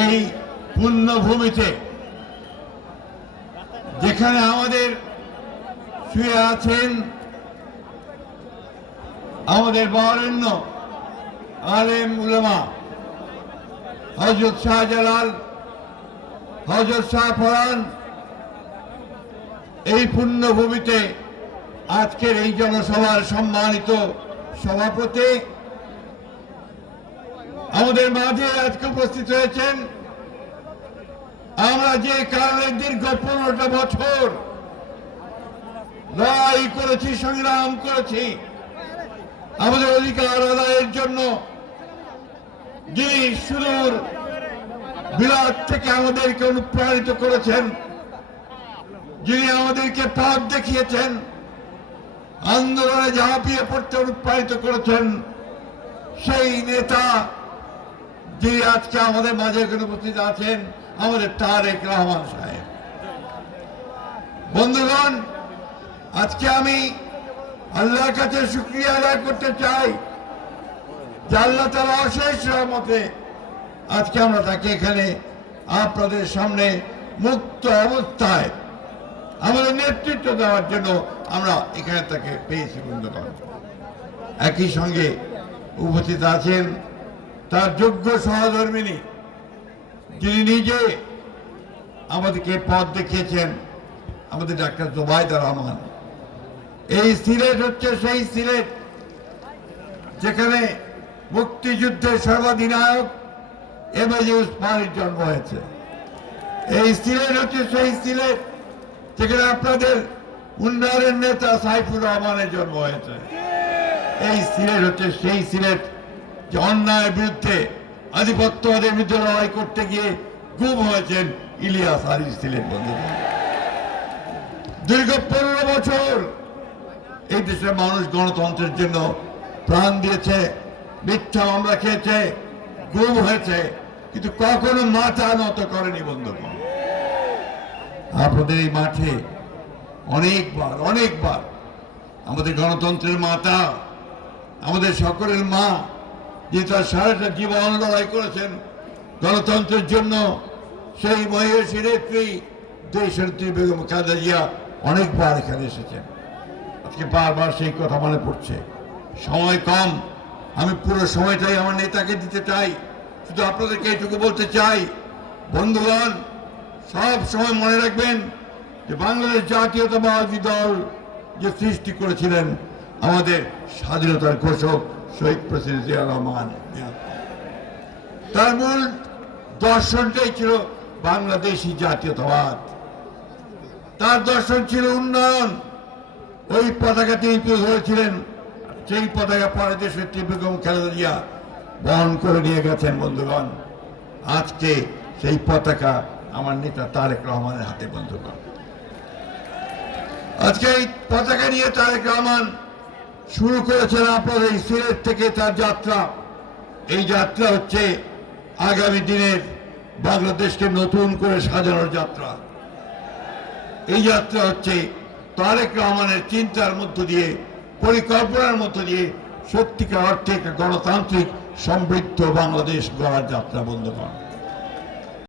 এই পুণ্যভূমিতে যেখানে আমাদের শুয়ে আছেন আমাদের বরেণ্য আলেম উলামা হযরত শাহজালাল, হযরত শাহফরান, এই পুণ্যভূমিতে আজকের এই জনসভার সম্মানিত সভাপতি আমাদের মাঝে আজকে উপস্থিত হয়েছেন। আমরা যে কারণে দীর্ঘ 15টা বছর লড়াই করেছি, সংগ্রাম করেছি আমাদের অধিকার আদায়ের জন্য, যিনি সুদূর বিলাত থেকে আমাদেরকে অনুপ্রাণিত করেছেন, যিনি আমাদেরকে পথ দেখিয়েছেন, আন্দোলনে ঝাঁপিয়ে পড়তে অনুপ্রাণিত করেছেন, সেই নেতা যিনি আজকে আমাদের মাঝে এখানে উপস্থিত আছেন, আমাদের তারেক রহমান সাহেব। বন্ধুগণ, আজকে আমি আল্লাহর কাছে শুকরিয়া আদায় করতে চাই যে আল্লাহ তাআলা অশেষ রহমতে আজকে আমরা তাকে এখানে আপনাদের সামনে মুক্ত অবস্থায় আমাদের নেতৃত্ব দেওয়ার জন্য আমরা এখানে তাকে পেয়েছি। বন্ধুগণ, একই সঙ্গে উপস্থিত আছেন তার যোগ্য সহধর্মিনী, যিনি নিজে আমাদেরকে পথ দেখিয়েছেন, আমাদের ডাক্তার জোবাইদা রহমান। এই সিলেট হচ্ছে সেই সিলেট যেখানে মুক্তিযুদ্ধের সর্বাধিনায়ক এমএজি উসমানীর জন্ম হয়েছে। এই সিলেট হচ্ছে সেই সিলেট যেখানে আপনাদের উন্নয়নের নেতা সাইফুর রহমানের জন্ম হয়েছে। এই সিলেট হচ্ছে সেই সিলেট যে অন্যায়ের বিরুদ্ধে, আধিপত্যবাদের বিরুদ্ধে লড়াই করতে গিয়ে গুম হয়েছেন ইলিয়াস আলীর সিলেট। বন্ধুগণ, দীর্ঘ 15 বছর এই দেশের মানুষ গণতন্ত্রের জন্য প্রাণ দিয়েছে, মিথ্যা মামলা খেয়েছে, গুম হয়েছে, কিন্তু কখনো মাথা নত করেনি। বন্ধুগণ, আপনাদের এই মাঠে অনেকবার আমাদের গণতন্ত্রের মাতা, আমাদের সকলের মা, যে তার সারাটা জীবন লড়াই করেছেন গণতন্ত্রের জন্য, সেই মহিষী নেত্রী দেশনেত্রী বেগম খালেদা জিয়া অনেকবার এখানে এসেছেন। আজকে বারবার সেই কথা মনে পড়ছে। সময় কম, আমি পুরো সময়টাই আমার নেতাকে দিতে চাই। শুধু আপনাদেরকে এইটুকু বলতে চাই, বন্ধুগণ, সব সময় মনে রাখবেন যে বাংলাদেশ জাতীয়তাবাদী দল যে সৃষ্টি করেছিলেন আমাদের স্বাধীনতার ঘোষক শহীদ প্রেসিডেন্ট জিয়া রহমান, তার মূল দর্শনটাই ছিল বাংলাদেশি জাতীয়তাবাদ। তার দর্শন ছিল উন্নয়ন। ওই পতাকা তিনি তুলে ধরেছিলেন, সেই পতাকা পরে দেশনেত্রী বেগম খালেদা জিয়া বহন করে নিয়ে গেছেন। বন্ধুগণ, আজকে সেই পতাকা আমার নেতা তারেক রহমানের হাতে। বন্ধুগণ, আজকে এই পতাকা নিয়ে তারেক রহমান শুরু করেছেন আপনাদের এই সিলেট থেকে তার যাত্রা। এই যাত্রা হচ্ছে আগামী দিনের বাংলাদেশকে নতুন করে সাজানোর যাত্রা। এই যাত্রা হচ্ছে তারেক রহমানের চিন্তার মধ্য দিয়ে, পরিকল্পনার মধ্য দিয়ে সত্যিকার অর্থে গণতান্ত্রিক সমৃদ্ধ বাংলাদেশ গড়ার যাত্রা। বন্ধুগণ,